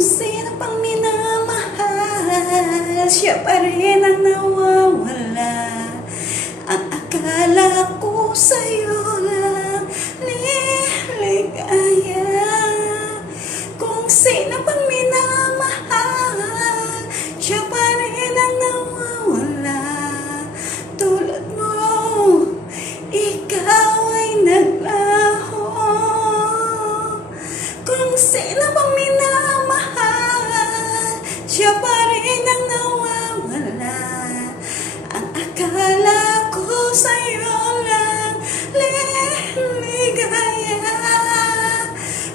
sino pang minamahal, siya pa rin ang nawawala. Ang akala ko sa'yo lang liligaya. Kung sino pang minamahal, siya pa rin ang nawawala. Tulad mo, ikaw ay naglaho. Kung sino pang minamahal, siya pa rin ang nawawala. Ang akala ko sa'yo lang liligaya.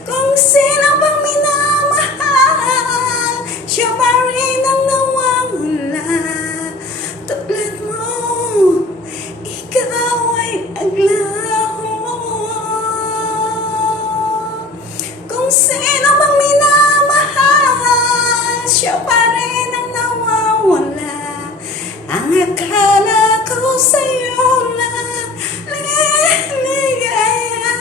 Kung sino pang minamahal, siya pa rin ang nawawala. Tulad mo, ikaw ay naglaho. Kung sino pang minamahal, siya pa rin ang nawawala. Ang akala ko sa'yo lang liligaya.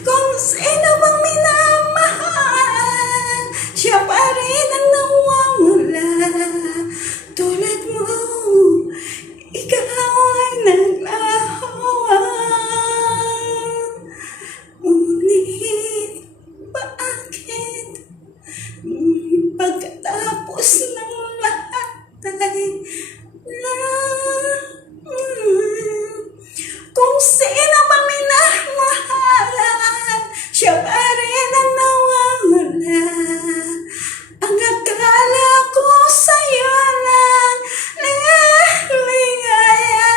Kung sino pang minamahal, siya pa rin ang nawawala. Tulad mo, ikaw ay naglaho. Ngunit bakit pagkatapos ng lahat ay kung sino pang minamahalan, siya pa rin ang nawawala. Ang akala ko sa'yo lang liligaya.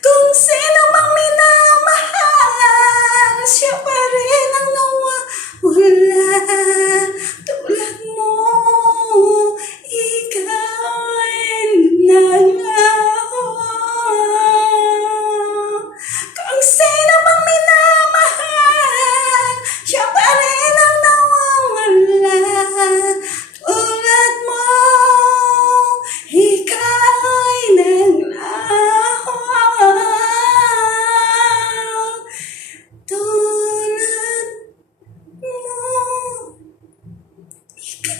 Kung sino pang minamahal, siya pa rin ang nawawala. Tulad mo, ikaw ay naglaho. Kung sino pang minamahal, siya pa rin ang nawawala. Tulad mo, ikaw ay naglaho. Tulad mo, ikaw